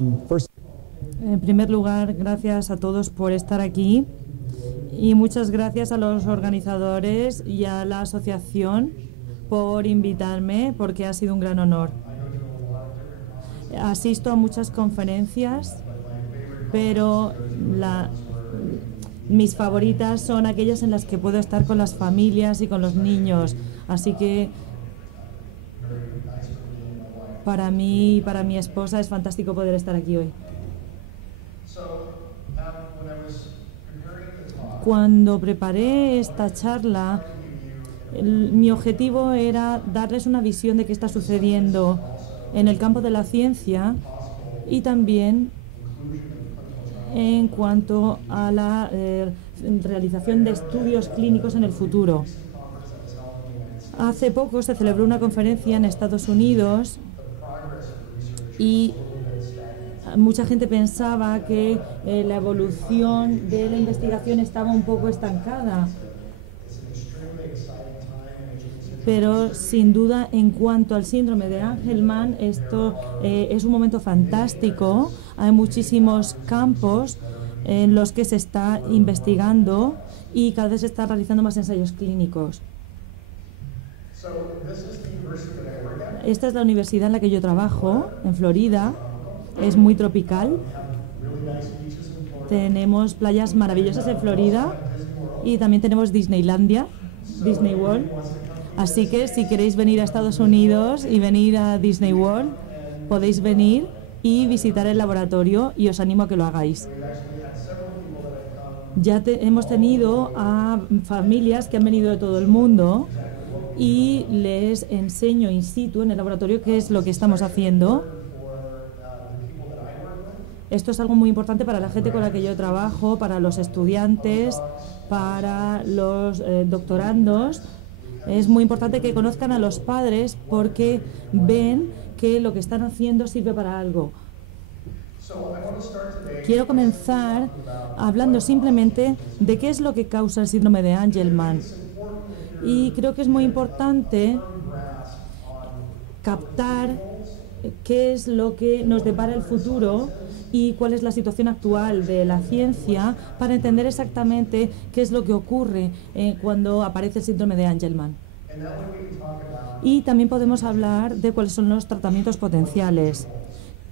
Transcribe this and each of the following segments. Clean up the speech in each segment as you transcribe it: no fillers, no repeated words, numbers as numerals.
En primer lugar, gracias a todos por estar aquí y muchas gracias a los organizadores y a la asociación por invitarme, porque ha sido un gran honor. Asisto a muchas conferencias, pero mis favoritas son aquellas en las que puedo estar con las familias y con los niños. Así que para mí y para mi esposa es fantástico poder estar aquí hoy. Cuando preparé esta charla, mi objetivo era darles una visión de qué está sucediendo en el campo de la ciencia y también en cuanto a la realización de estudios clínicos en el futuro. Hace poco se celebró una conferencia en Estados Unidos y mucha gente pensaba que la evolución de la investigación estaba un poco estancada. Pero sin duda, en cuanto al síndrome de Angelman, esto es un momento fantástico. Hay muchísimos campos en los que se está investigando y cada vez se están realizando más ensayos clínicos. Esta es la universidad en la que yo trabajo, en Florida. Es muy tropical. Tenemos playas maravillosas en Florida y también tenemos Disneylandia, Disney World. Así que si queréis venir a Estados Unidos y venir a Disney World, podéis venir y visitar el laboratorio y os animo a que lo hagáis. Ya hemos tenido a familias que han venido de todo el mundo y les enseño in situ en el laboratorio qué es lo que estamos haciendo. Esto es algo muy importante para la gente con la que yo trabajo, para los estudiantes, para los doctorandos. Es muy importante que conozcan a los padres porque ven que lo que están haciendo sirve para algo. Quiero comenzar hablando simplemente de qué es lo que causa el síndrome de Angelman. Y creo que es muy importante captar qué es lo que nos depara el futuro y cuál es la situación actual de la ciencia para entender exactamente qué es lo que ocurre cuando aparece el síndrome de Angelman. Y también podemos hablar de cuáles son los tratamientos potenciales,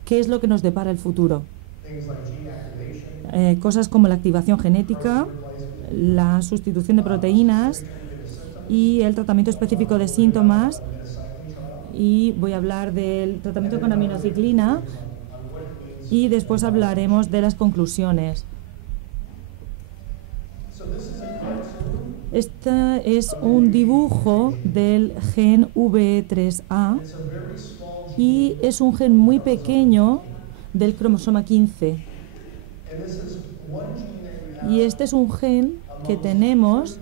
qué es lo que nos depara el futuro. Cosas como la activación genética, la sustitución de proteínas y el tratamiento específico de síntomas. Y voy a hablar del tratamiento con aminociclina y después hablaremos de las conclusiones. Este es un dibujo del gen V3A y es un gen muy pequeño del cromosoma 15. Y este es un gen que tenemos,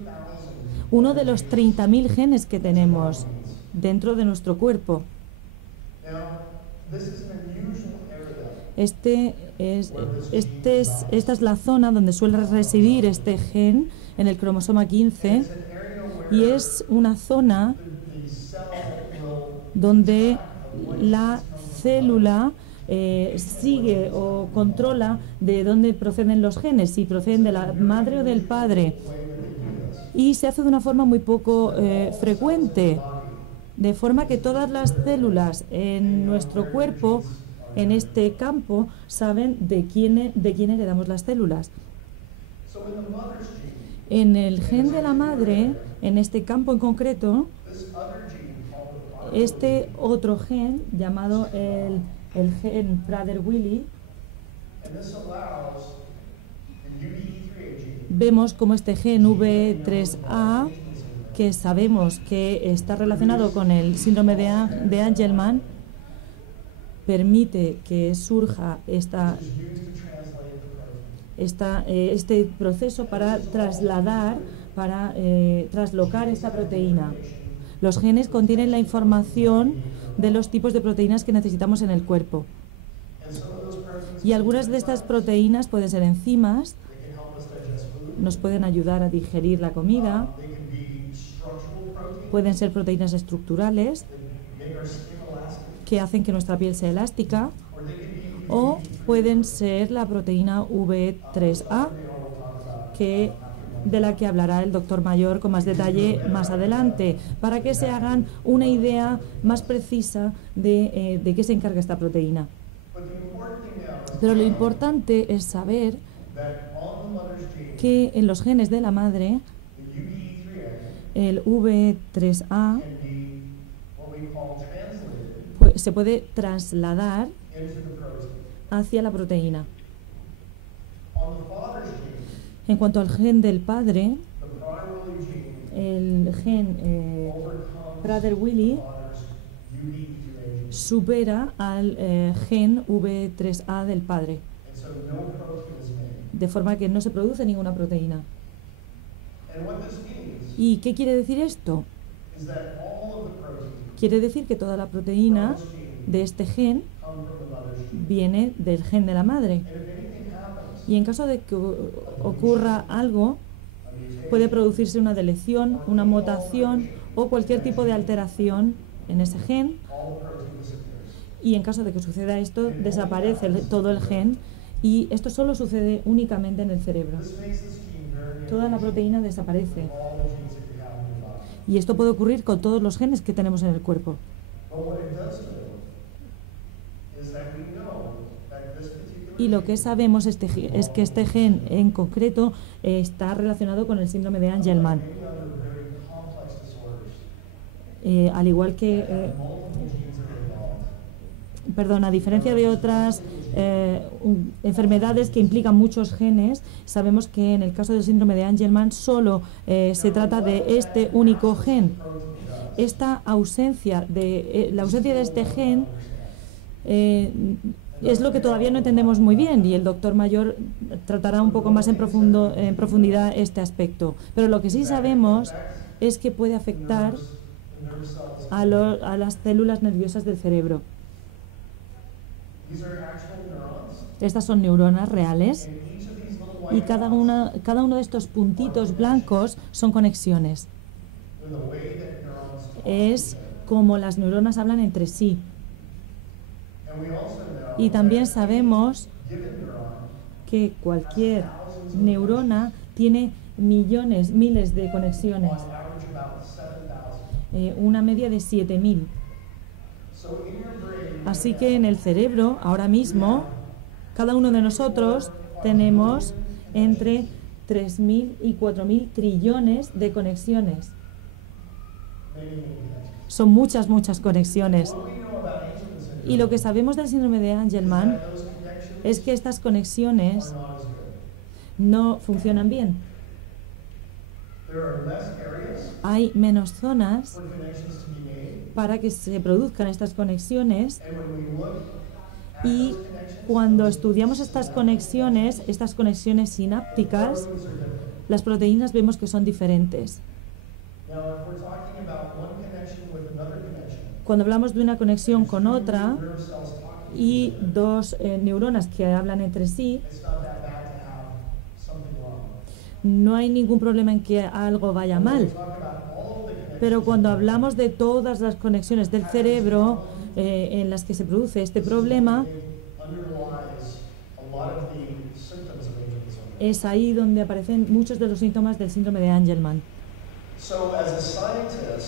uno de los 30.000 genes que tenemos dentro de nuestro cuerpo. Esta es la zona donde suele residir este gen en el cromosoma 15 y es una zona donde la célula sigue o controla de dónde proceden los genes, si proceden de la madre o del padre, y se hace de una forma muy poco frecuente, de forma que todas las células en nuestro cuerpo, en este campo, saben de quién heredamos las células. En el gen de la madre, en este campo en concreto, este otro gen, llamado el gen Prader-Willi, vemos como este gen V3A, que sabemos que está relacionado con el síndrome de Angelman, permite que surja este proceso para traslocar esta proteína. Los genes contienen la información de los tipos de proteínas que necesitamos en el cuerpo. Y algunas de estas proteínas pueden ser enzimas, nos pueden ayudar a digerir la comida, pueden ser proteínas estructurales que hacen que nuestra piel sea elástica, o pueden ser la proteína V3A, de la que hablará el doctor Mayor con más detalle más adelante, para que se hagan una idea más precisa de qué se encarga esta proteína. Pero lo importante es saber que en los genes de la madre, el V3A se puede trasladar hacia la proteína. En cuanto al gen del padre, el gen Prader-Willi supera al gen V3A del padre, de forma que no se produce ninguna proteína. ¿Y qué quiere decir esto? Quiere decir que toda la proteína de este gen viene del gen de la madre. Y en caso de que ocurra algo, puede producirse una deleción, una mutación o cualquier tipo de alteración en ese gen. Y en caso de que suceda esto, desaparece todo el gen. Y esto solo sucede únicamente en el cerebro. Toda la proteína desaparece. Y esto puede ocurrir con todos los genes que tenemos en el cuerpo. Y lo que sabemos es que este gen en concreto está relacionado con el síndrome de Angelman. Al igual que, a diferencia de otras enfermedades que implican muchos genes, sabemos que en el caso del síndrome de Angelman solo se trata de este único gen. La ausencia de este gen es lo que todavía no entendemos muy bien, y el doctor Mayor tratará un poco más en profundidad este aspecto. Pero lo que sí sabemos es que puede afectar a las células nerviosas del cerebro. Estas son neuronas reales y cada uno de estos puntitos blancos son conexiones. Es como las neuronas hablan entre sí. Y también sabemos que cualquier neurona tiene millones, miles de conexiones, una media de 7.000. Así que en el cerebro, ahora mismo, cada uno de nosotros tenemos entre 3.000 y 4.000 trillones de conexiones. Son muchas, muchas conexiones. Y lo que sabemos del síndrome de Angelman es que estas conexiones no funcionan bien. Hay menos zonas para que se produzcan estas conexiones, y cuando estudiamos estas conexiones sinápticas, las proteínas vemos que son diferentes. Cuando hablamos de una conexión con otra y dos neuronas que hablan entre sí, no hay ningún problema en que algo vaya mal. Pero cuando hablamos de todas las conexiones del cerebro en las que se produce este problema, es ahí donde aparecen muchos de los síntomas del síndrome de Angelman.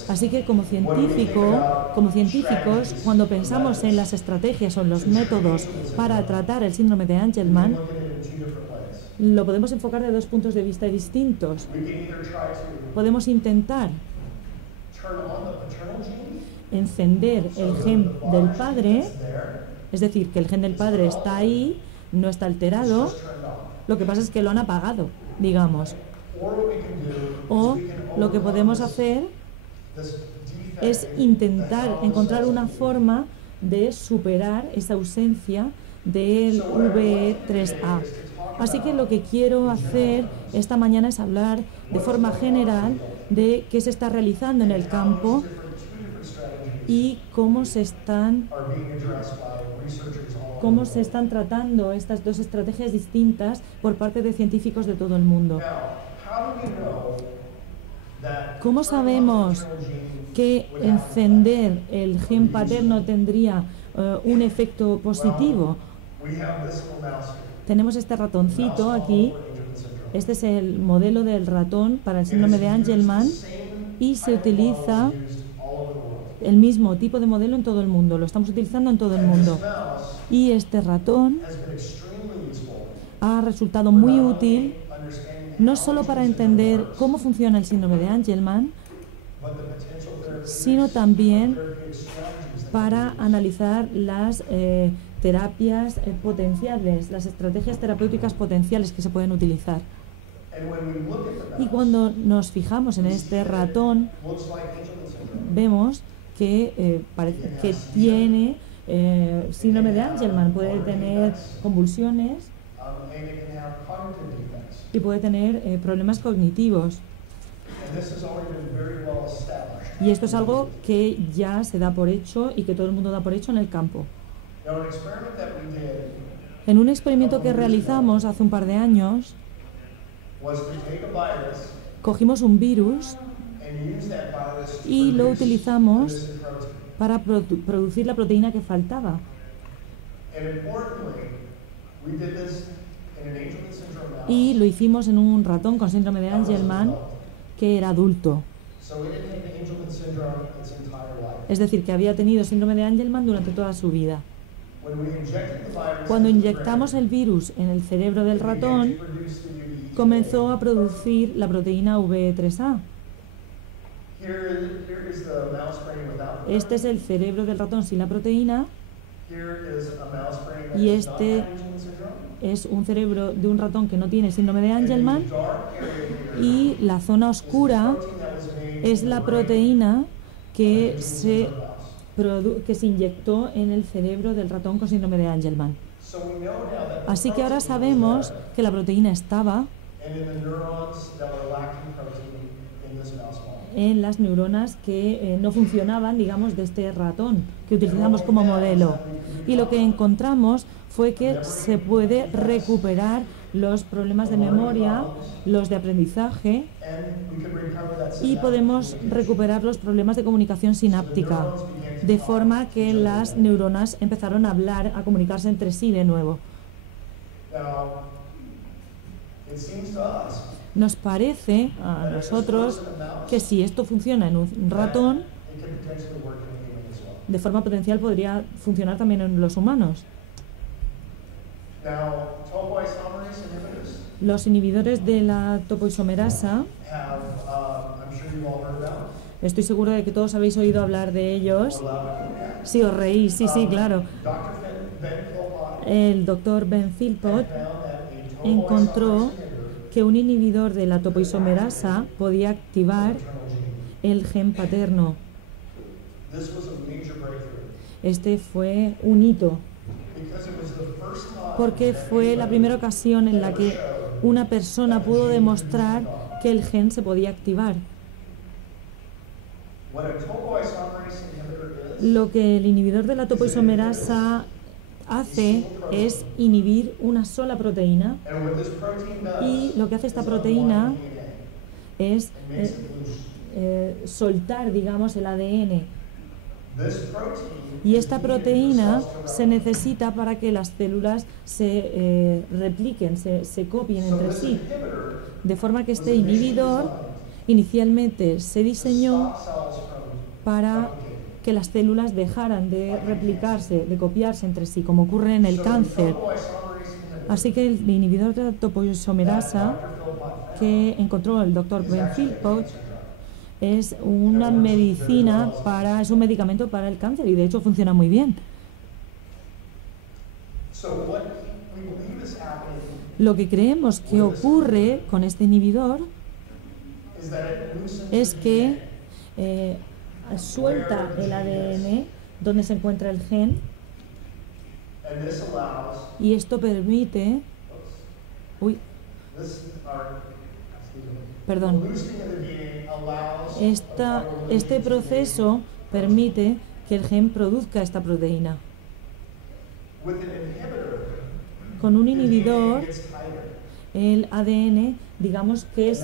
Así que como científicos, cuando pensamos en las estrategias o en los métodos para tratar el síndrome de Angelman, lo podemos enfocar de dos puntos de vista distintos. Podemos intentar encender el gen del padre, es decir, que el gen del padre está ahí, no está alterado, lo que pasa es que lo han apagado, digamos. O lo que podemos hacer es intentar encontrar una forma de superar esa ausencia del V3A. Así que lo que quiero hacer esta mañana es hablar de forma general de qué se está realizando en el campo y cómo se están tratando estas dos estrategias distintas por parte de científicos de todo el mundo. ¿Cómo sabemos que encender el gen paterno tendría un efecto positivo Tenemos este ratoncito aquí. Este es el modelo del ratón para el síndrome de Angelman y se utiliza el mismo tipo de modelo en todo el mundo. Lo estamos utilizando en todo el mundo. Y este ratón ha resultado muy útil no solo para entender cómo funciona el síndrome de Angelman, sino también para analizar las terapias potenciales, las estrategias terapéuticas potenciales que se pueden utilizar. Y cuando nos fijamos en este ratón, vemos que parece que tiene síndrome de Angelman, puede tener convulsiones y puede tener problemas cognitivos. Y esto es algo que ya se da por hecho y que todo el mundo da por hecho en el campo. En un experimento que realizamos hace un par de años, cogimos un virus y lo utilizamos para producir la proteína que faltaba. Y lo hicimos en un ratón con síndrome de Angelman que era adulto. Es decir, que había tenido síndrome de Angelman durante toda su vida. Cuando inyectamos el virus en el cerebro del ratón, comenzó a producir la proteína V3A. Este es el cerebro del ratón sin la proteína y este es un cerebro de un ratón que no tiene síndrome de Angelman, y la zona oscura es la proteína que se inyectó en el cerebro del ratón con síndrome de Angelman. Así que ahora sabemos que la proteína estaba en las neuronas que no funcionaban, digamos, de este ratón que utilizamos como modelo. Y lo que encontramos fue que se puede recuperar los problemas de memoria, los de aprendizaje, y podemos recuperar los problemas de comunicación sináptica, de forma que las neuronas empezaron a hablar, a comunicarse entre sí de nuevo. Nos parece a nosotros que si esto funciona en un ratón, de forma potencial podría funcionar también en los humanos. Los inhibidores de la topoisomerasa, estoy seguro de que todos habéis oído hablar de ellos. Sí, os reís, sí, claro. El doctor Ben Philpott encontró que un inhibidor de la topoisomerasa podía activar el gen paterno. Este fue un hito, porque fue la primera ocasión en la que una persona pudo demostrar que el gen se podía activar. Lo que el inhibidor de la topoisomerasa hace es inhibir una sola proteína, y lo que hace esta proteína es soltar, digamos, el ADN. Y esta proteína se necesita para que las células se repliquen, se copien entre sí. De forma que este inhibidor inicialmente se diseñó para que las células dejaran de replicarse, de copiarse entre sí, como ocurre en el cáncer. Así que el inhibidor de la topoisomerasa que encontró el doctor Ben Philpott es una medicina es un medicamento para el cáncer, y de hecho funciona muy bien. Lo que creemos que ocurre con este inhibidor es que suelta el ADN donde se encuentra el gen, y esto permite este proceso permite que el gen produzca esta proteína. Con un inhibidor, el ADN, digamos que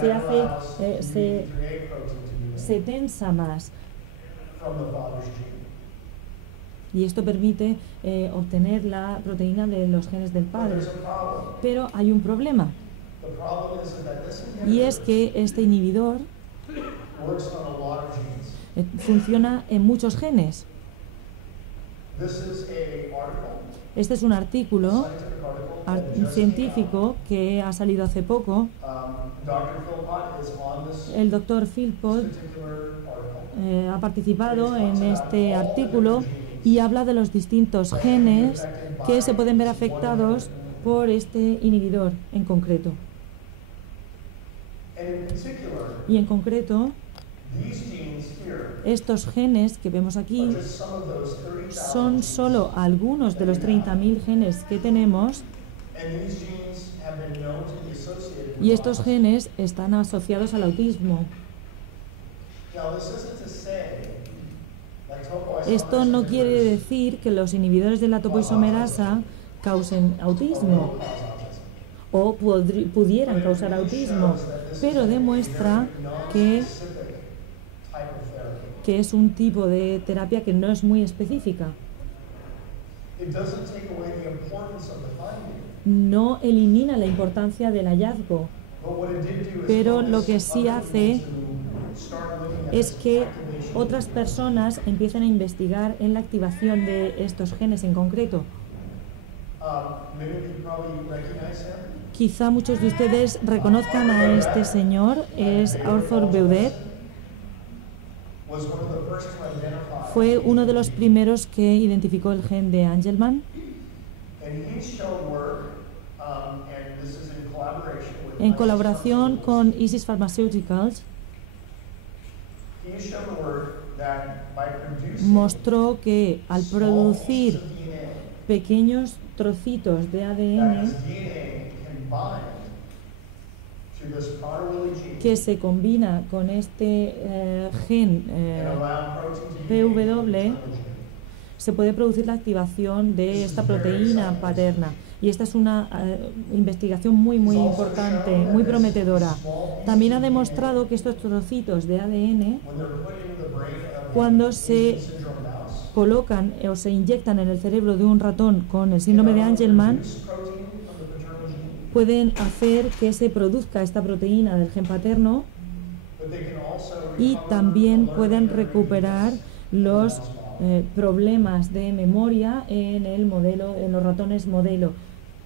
se tensa más, y esto permite obtener la proteína de los genes del padre. Pero hay un problema, y es que este inhibidor funciona en muchos genes. Este es un artículo científico que ha salido hace poco. El doctor Philpott ha participado en este artículo y habla de los distintos genes que se pueden ver afectados por este inhibidor en concreto. Y en concreto, estos genes que vemos aquí son solo algunos de los 30.000 genes que tenemos, y estos genes están asociados al autismo. Esto no quiere decir que los inhibidores de la topoisomerasa causen autismo o pudieran causar autismo, pero demuestra que es un tipo de terapia que no es muy específica. No elimina la importancia del hallazgo, pero lo que sí hace es que otras personas empiecen a investigar en la activación de estos genes en concreto. Quizá muchos de ustedes reconozcan a este señor, es Arthur Baudet. Fue uno de los primeros que identificó el gen de Angelman. En colaboración con Isis Pharmaceuticals, mostró que al producir pequeños trocitos de ADN que se combina con este gen PW, se puede producir la activación de esta proteína paterna. Y esta es una investigación muy importante, muy prometedora. También ha demostrado que estos trocitos de ADN, cuando se colocan o se inyectan en el cerebro de un ratón con el síndrome de Angelman, pueden hacer que se produzca esta proteína del gen paterno, y también pueden recuperar los problemas de memoria en el modelo, en los ratones modelo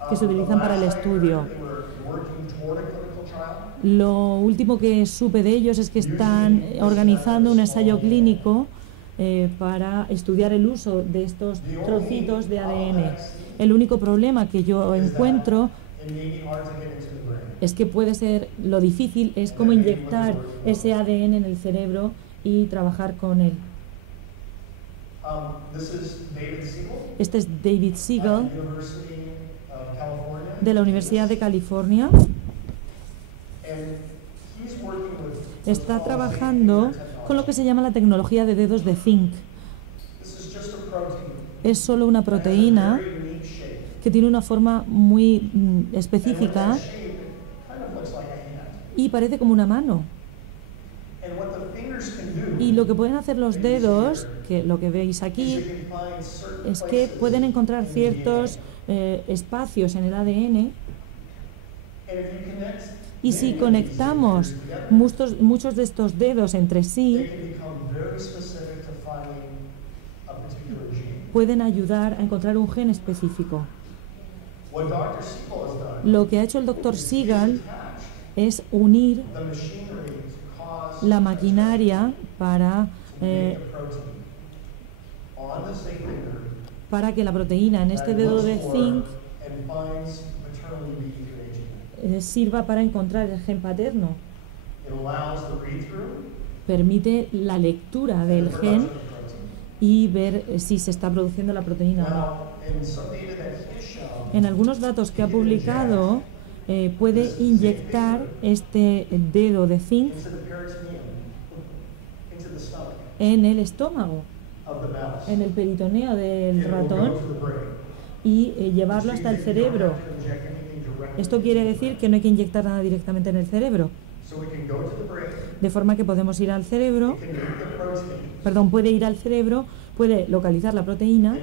que se utilizan para el estudio. Lo último que supe de ellos es que están organizando un ensayo clínico para estudiar el uso de estos trocitos de ADN. El único problema que yo encuentro es que puede ser, lo difícil es cómo inyectar ese ADN en el cerebro y trabajar con él. Este es David Siegel, de la Universidad de California. Está trabajando con lo que se llama la tecnología de dedos de zinc. Es solo una proteína que tiene una forma muy específica y parece como una mano. Y lo que pueden hacer los dedos, que lo que veis aquí, es que pueden encontrar ciertos espacios en el ADN, y si conectamos muchos de estos dedos entre sí, pueden ayudar a encontrar un gen específico. Lo que ha hecho el Dr. Siegel es unir la maquinaria para que la proteína en este dedo de zinc sirva para encontrar el gen paterno. Permite la lectura del gen y ver si se está produciendo la proteína o no. En algunos datos que ha publicado, puede inyectar este dedo de zinc en el estómago, en el peritoneo del ratón, y llevarlo hasta el cerebro. Esto quiere decir que no hay que inyectar nada directamente en el cerebro, de forma que podemos ir al cerebro, puede ir al cerebro, puede localizar la proteína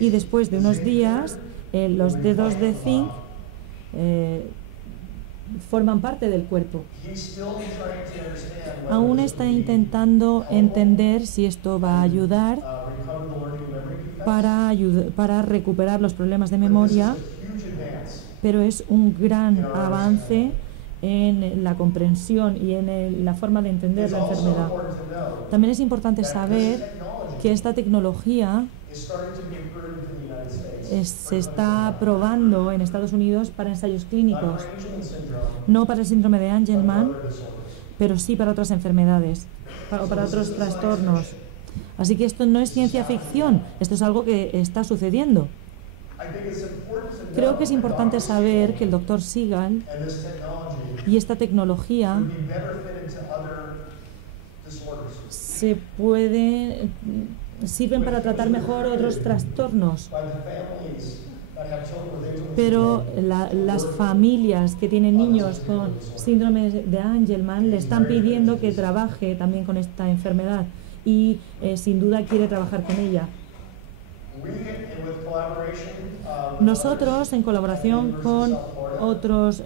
y después de unos días los dedos de zinc forman parte del cuerpo. Aún está intentando entender si esto va a ayudar para recuperar los problemas de memoria, pero es un gran avance en la comprensión y en la forma de entender la enfermedad. También es importante saber que esta tecnología se está probando en Estados Unidos para ensayos clínicos, no para el síndrome de Angelman, pero sí para otras enfermedades o para otros trastornos. Así que esto no es ciencia ficción, esto es algo que está sucediendo. Creo que es importante saber que el Dr. Siegel y esta tecnología sirven para tratar mejor otros trastornos, pero las familias que tienen niños con síndrome de Angelman le están pidiendo que trabaje también con esta enfermedad y sin duda quiere trabajar con ella. Nosotros, en colaboración con otros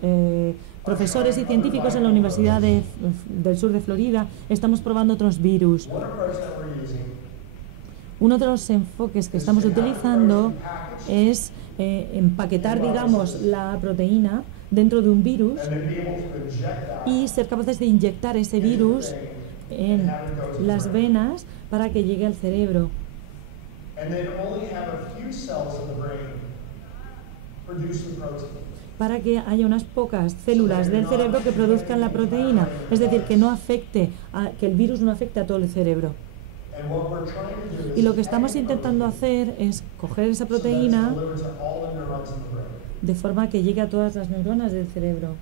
profesores y científicos en la Universidad del Sur de Florida, estamos probando otros virus. Uno de los enfoques que estamos utilizando es empaquetar, digamos, la proteína dentro de un virus y ser capaces de inyectar ese virus en las venas para que llegue al cerebro. Para que haya unas pocas células del cerebro que produzcan la proteína, es decir, que el virus no afecte a todo el cerebro. Y lo que estamos intentando hacer es coger esa proteína de forma que llegue a todas las neuronas del cerebro.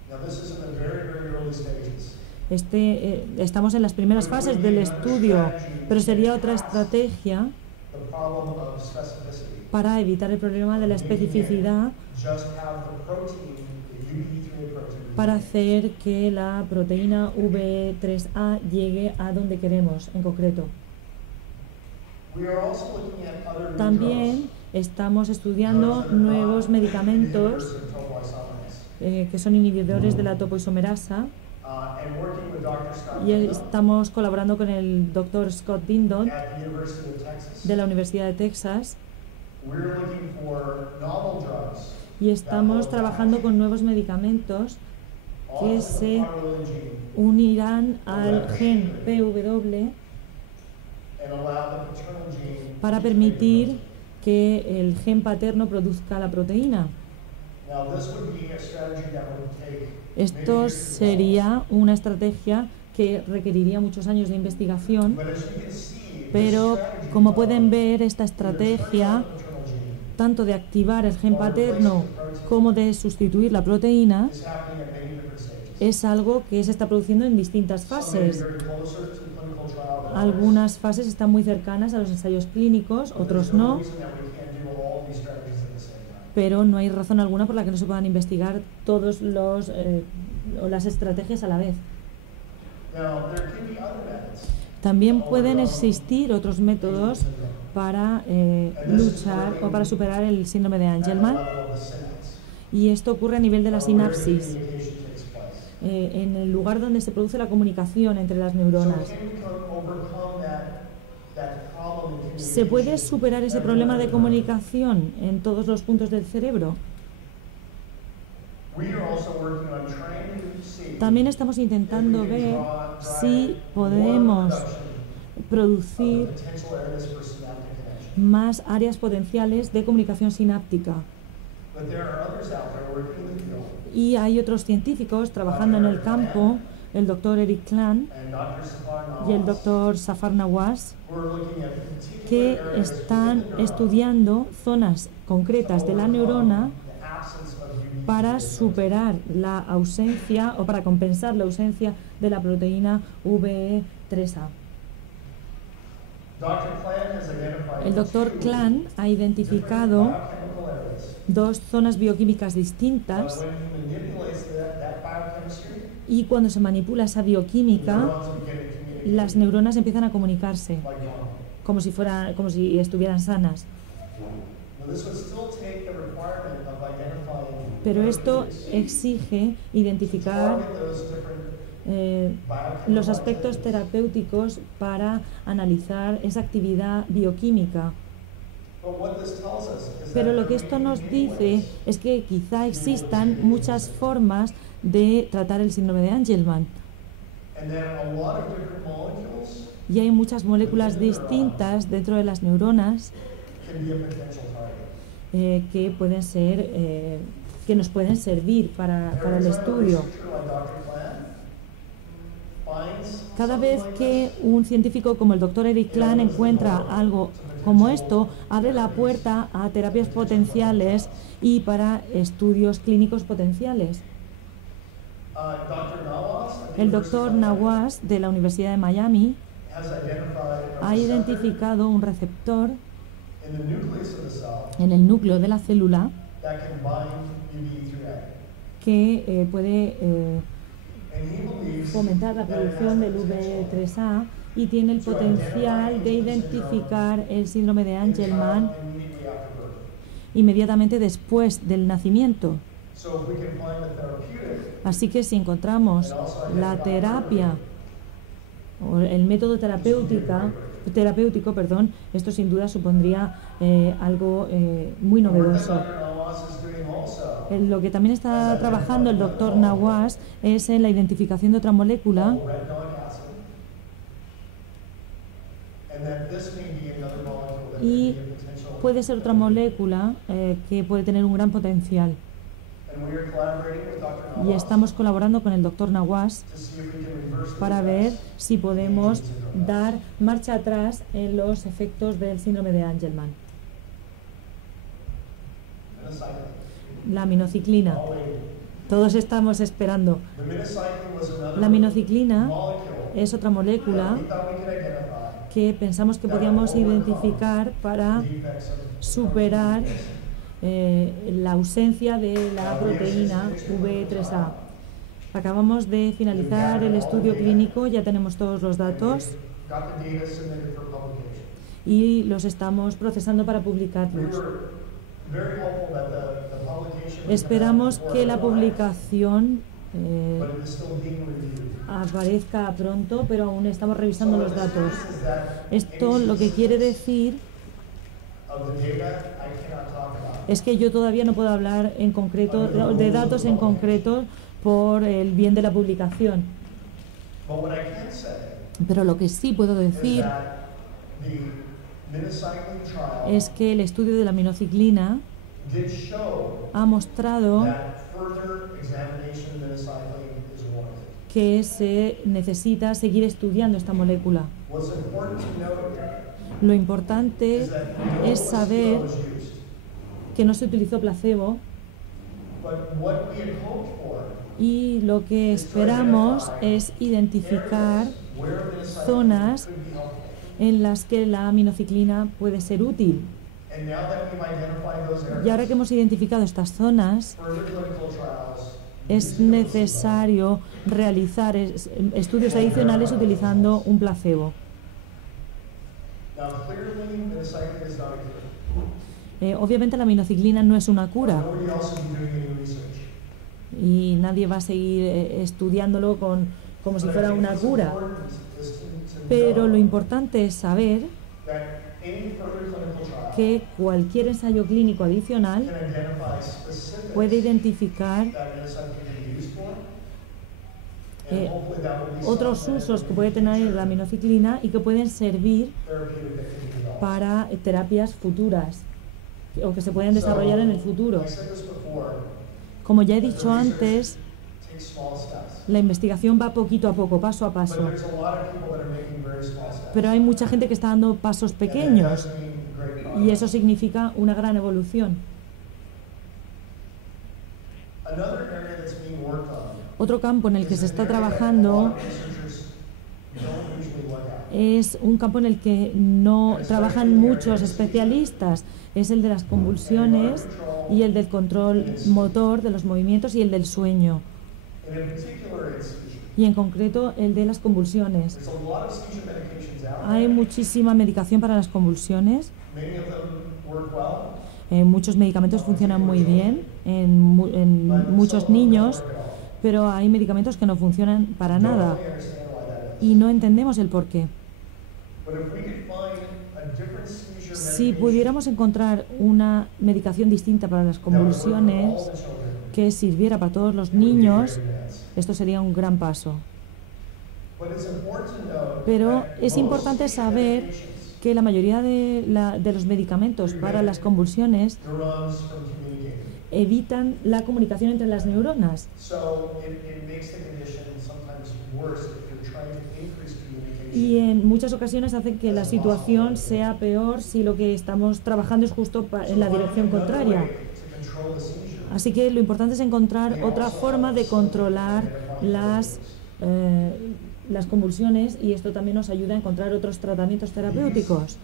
Estamos en las primeras fases del estudio, pero sería otra estrategia para evitar el problema de la especificidad, para hacer que la proteína UBE3A llegue a donde queremos en concreto. También estamos estudiando nuevos medicamentos que son inhibidores de la topoisomerasa y estamos colaborando con el Dr. Scott Dindon de la Universidad de Texas y estamos trabajando con nuevos medicamentos que se unirán al gen PW para permitir que el gen paterno produzca la proteína. Esto sería una estrategia que requeriría muchos años de investigación, pero como pueden ver, esta estrategia, tanto de activar el gen paterno como de sustituir la proteína, es algo que se está produciendo en distintas fases. Algunas fases están muy cercanas a los ensayos clínicos, otros no, pero no hay razón alguna por la que no se puedan investigar todos las estrategias a la vez. También pueden existir otros métodos para luchar o para superar el síndrome de Angelman, y esto ocurre a nivel de la sinapsis, en el lugar donde se produce la comunicación entre las neuronas. ¿Se puede superar ese problema de comunicación en todos los puntos del cerebro? También estamos intentando ver si podemos producir más áreas potenciales de comunicación sináptica. Y hay otros científicos trabajando en el campo, el Dr. Eric Klan y el Dr. Zafar Nawaz, que están estudiando zonas concretas de la neurona para superar la ausencia o para compensar la ausencia de la proteína UBE3A. El Dr. Klan ha identificado dos zonas bioquímicas distintas y cuando se manipula esa bioquímica, las neuronas empiezan a comunicarse como si estuvieran sanas. Pero esto exige identificar los aspectos terapéuticos para analizar esa actividad bioquímica. Pero lo que esto nos dice es que quizá existan muchas formas de tratar el síndrome de Angelman. Y hay muchas moléculas distintas dentro de las neuronas que pueden ser, que nos pueden servir para el estudio. Cada vez que un científico como el Dr. Eric Klan encuentra algo como esto, abre la puerta a terapias potenciales y para estudios clínicos potenciales. El Dr. Nawaz de la Universidad de Miami ha identificado un receptor en el núcleo de la célula que puede fomentar la producción del UBE3A y tiene el potencial de identificar el síndrome de Angelman inmediatamente después del nacimiento. Así que si encontramos la terapia o el método terapéutico, esto sin duda supondría algo muy novedoso. Lo que también está trabajando el Dr. Nawaz es en la identificación de otra molécula y puede ser otra molécula que puede tener un gran potencial. Y estamos colaborando con el Dr. Nawaz para ver si podemos dar marcha atrás en los efectos del síndrome de Angelman. La aminociclina. Todos estamos esperando. La aminociclina es otra molécula que pensamos que podíamos identificar para superar la ausencia de la proteína UBE3A. Acabamos de finalizar el estudio clínico, ya tenemos todos los datos y los estamos procesando para publicarlos. Esperamos que la publicación aparezca pronto, pero aún estamos revisando los datos. Esto lo que quiere decir es que yo todavía no puedo hablar en concreto de datos en concreto por el bien de la publicación. Pero lo que sí puedo decir es que el estudio de la aminociclina ha mostrado que se necesita seguir estudiando esta molécula. Lo importante es saber que no se utilizó placebo y lo que esperamos es identificar zonas en las que la aminociclina puede ser útil. Y ahora que hemos identificado estas zonas, es necesario realizar estudios adicionales utilizando un placebo. Obviamente la aminociclina no es una cura y nadie va a seguir estudiándolo como si fuera una cura, pero lo importante es saber que cualquier ensayo clínico adicional puede identificar otros usos que puede tener la aminociclina y que pueden servir para terapias futuras o que se pueden desarrollar en el futuro. Como ya he dicho antes, la investigación va poquito a poco, paso a paso. Pero hay mucha gente que está dando pasos pequeños y eso significa una gran evolución. Otro campo en el que se está trabajando es un campo en el que no trabajan muchos especialistas. Es el de las convulsiones y el del control motor de los movimientos y el del sueño. y en concreto el de las convulsiones. There's a lot of seizure medications out Hay there. muchísima medicación para las convulsiones. Many of them work well, Muchos medicamentos funcionan muy bien en but muchos some of them don't niños, work at all. pero hay medicamentos que no funcionan para Don't nada really understand why that is. y no entendemos el por qué. But if we could find a different seizure Si medication pudiéramos encontrar una medicación distinta para las that would work for all convulsiones the children, que sirviera para todos los it would be a niños, great advance. esto sería un gran paso. But it's important to note Pero that es most importante seizure saber medications que la mayoría de los medicamentos para las convulsiones neurons from communicating. evitan la comunicación entre las neuronas. So it makes the condition sometimes worse if you're trying to increase communication. Y en muchas ocasiones hace que la situación sea peor si lo que estamos trabajando es justo en la dirección contraria. Así que lo importante es encontrar otra forma de controlar las convulsiones, y esto también nos ayuda a encontrar otros tratamientos terapéuticos.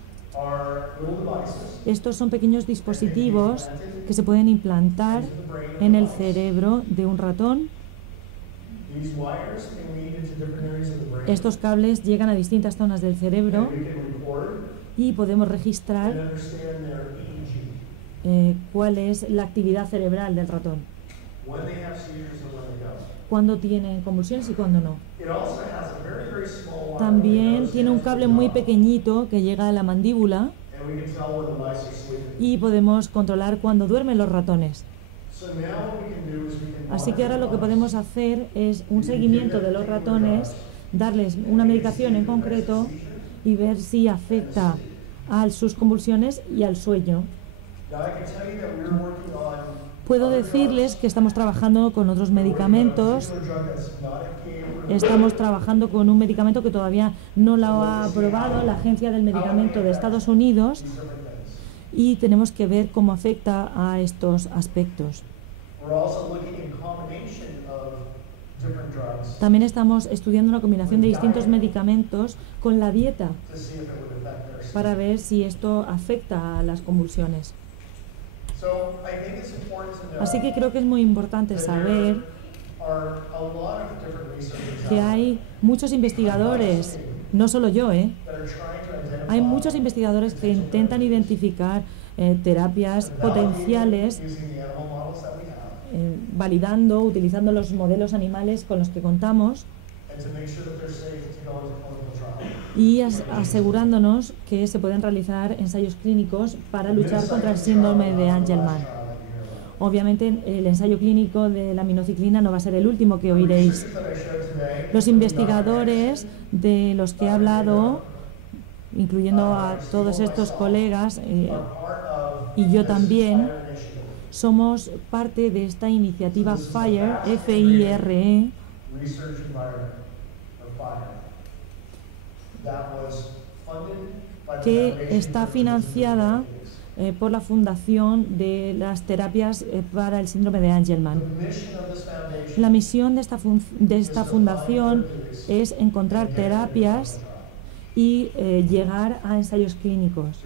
Estos son pequeños dispositivos que se pueden implantar en el cerebro de un ratón. Estos cables llegan a distintas zonas del cerebro y podemos registrar cuál es la actividad cerebral del ratón, cuándo tienen convulsiones y cuándo no. También tiene un cable muy pequeñito que llega a la mandíbula y podemos controlar cuándo duermen los ratones. Así que ahora lo que podemos hacer es un seguimiento de los ratones, darles una medicación en concreto y ver si afecta a sus convulsiones y al sueño. Puedo decirles que estamos trabajando con otros medicamentos. Estamos trabajando con un medicamento que todavía no lo ha aprobado la Agencia del Medicamento de Estados Unidos, y tenemos que ver cómo afecta a estos aspectos. También estamos estudiando una combinación de distintos medicamentos con la dieta para ver si esto afecta a las convulsiones. Así que creo que es muy importante saber que hay muchos investigadores, no solo yo, hay muchos investigadores que intentan identificar terapias potenciales, validando, utilizando los modelos animales con los que contamos y asegurándonos que se pueden realizar ensayos clínicos para luchar contra el síndrome de Angelman. Obviamente el ensayo clínico de la aminociclina no va a ser el último que oiréis. Los investigadores de los que he hablado, incluyendo a todos estos colegas y yo también, somos parte de esta iniciativa FIRE, F-I-R-E, que está financiada por la Fundación de las Terapias para el Síndrome de Angelman. La misión de esta fundación es encontrar terapias y llegar a ensayos clínicos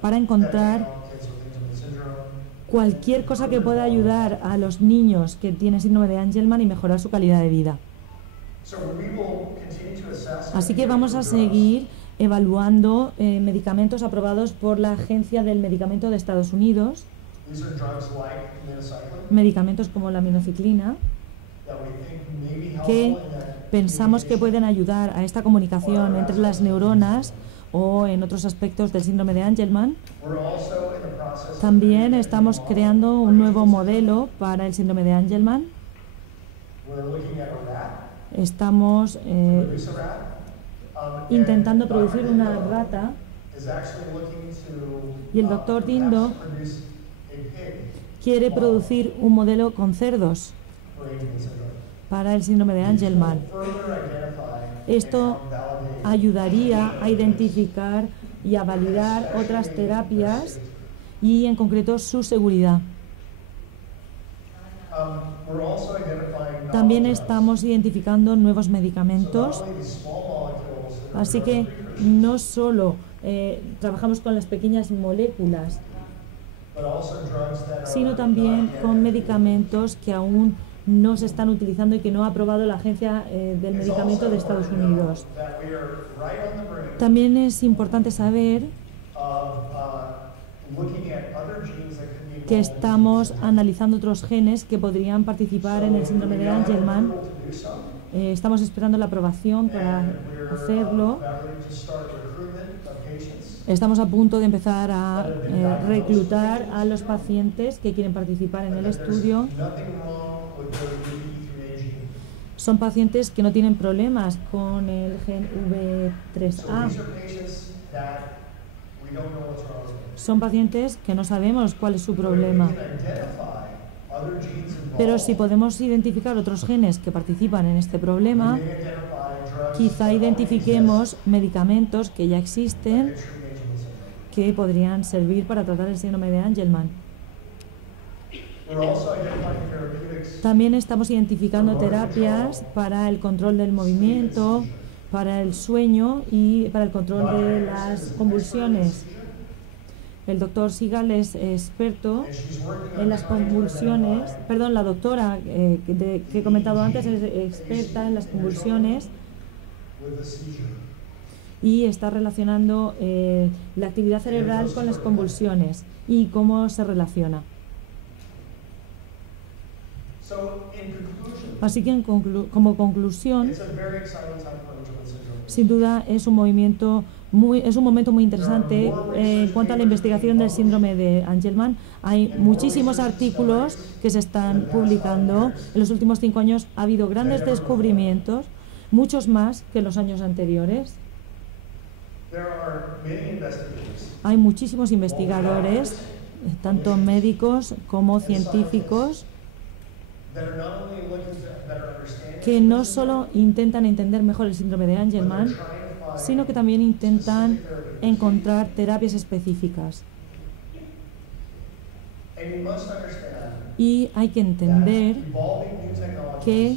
para encontrar cualquier cosa que pueda ayudar a los niños que tienen síndrome de Angelman y mejorar su calidad de vida. Así que vamos a seguir evaluando medicamentos aprobados por la Agencia del Medicamento de Estados Unidos, medicamentos como la aminociclina, que pensamos que pueden ayudar a esta comunicación entre las neuronas o en otros aspectos del síndrome de Angelman. También estamos creando un nuevo modelo para el síndrome de Angelman. Estamos intentando producir una rata, y el doctor Dindo quiere producir un modelo con cerdos para el síndrome de Angelman. Esto ayudaría a identificar y a validar otras terapias y en concreto su seguridad. También estamos identificando nuevos medicamentos, así que no solo trabajamos con las pequeñas moléculas, sino también con medicamentos que aún no se están utilizando y que no ha aprobado la Agencia del Medicamento de Estados Unidos. That we are right on the brink También es importante saber of looking at other genes that could be que involved. estamos analizando otros genes que podrían participar en el síndrome de Angelman. To do so, Estamos esperando la aprobación para and we're hacerlo. about ready to start recruitment of patients. Estamos a punto de empezar a reclutar a los pacientes que quieren participar en el estudio. Nothing wrong with the UBE3A gene. Son pacientes que no tienen problemas con el gen So V3A. these are patients that we don't know what's wrong with them. Son pacientes que no sabemos cuál es su But if we problema. can identify other genes involved, Pero si podemos identificar otros genes que participan en este we problema, may identify drugs quizá that identifiquemos medicamentos que ya existen treat Angelman syndrome. que podrían servir para tratar el síndrome de Angelman. We're also identifying therapeutics También estamos identificando terapias para el control del movimiento, para el sueño y para el control de las convulsiones. El doctor Sigal es experto and she's working en on las convulsiones, perdón, la doctora que he comentado antes es experta en las convulsiones with the seizure. y está relacionando la actividad cerebral con las convulsiones y cómo se relaciona. So in conclusion, Así que como conclusión, it's a very exciting time for Angelman syndrome. sin duda es un momento muy interesante en cuanto a la investigación del síndrome de Angelman. Hay muchísimos artículos que se están publicando. En los últimos 5 años ha habido grandes descubrimientos, muchos más que en los años anteriores. There are many investigators Hay muchísimos investigadores, tanto médicos como científicos, that are not only looking to better understand que no solo intentan entender mejor el síndrome de Angelman, trying to find sino que también intentan encontrar terapias específicas. and you must understand Y hay que entender that evolving new technologies que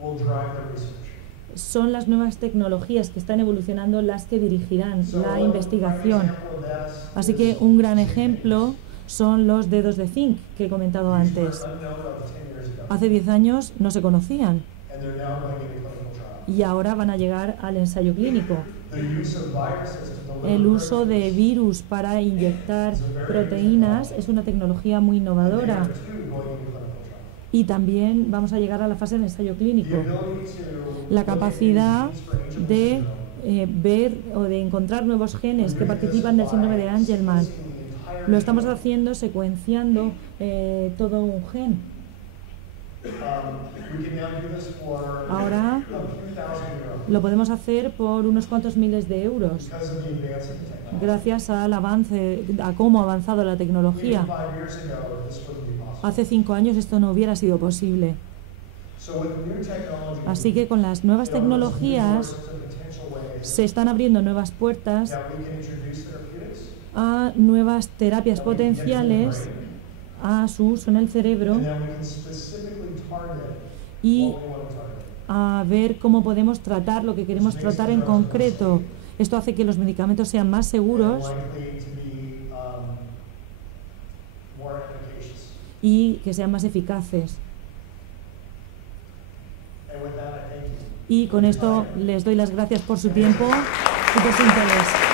will drive the research. son las nuevas tecnologías que están evolucionando las que dirigirán So la one investigación. example of that Así que un gran ejemplo son los dedos de zinc que he comentado were antes. unknown about 10 years ago, Hace 10 años no se conocían and they're now going into clinical trial. y ahora van a llegar al ensayo clínico. The use of viruses to deliver El uso de proteins virus para inyectar proteínas es una tecnología muy innovadora too, going into clinical trial. y también vamos a llegar a la fase de ensayo The clínico. ability to La capacidad genes for Angelman de syndrome ver o de encontrar nuevos genes que participan del síndrome de Angelman. Lo estamos haciendo secuenciando todo un gen. We can now do this for Ahora a few thousand euros lo podemos hacer por unos cuantos miles de euros, because of the advance in technology. gracias al avance, a cómo ha avanzado la Even tecnología. 5 years ago, this wouldn't be possible. Hace 5 años esto no hubiera sido posible. So with new technology, Así que con las nuevas tecnologías se están abriendo nuevas puertas that we can introduce therapeutics a nuevas terapias potenciales, a su uso en el cerebro and that we can specifically target y what we want to target. a ver cómo podemos tratar lo que queremos tratar en concreto. Esto hace que los medicamentos sean más seguros Likely to be more efficacious. y que sean más eficaces. And with that, I thank you. Y con esto les doy las gracias por su tiempo y por su interés.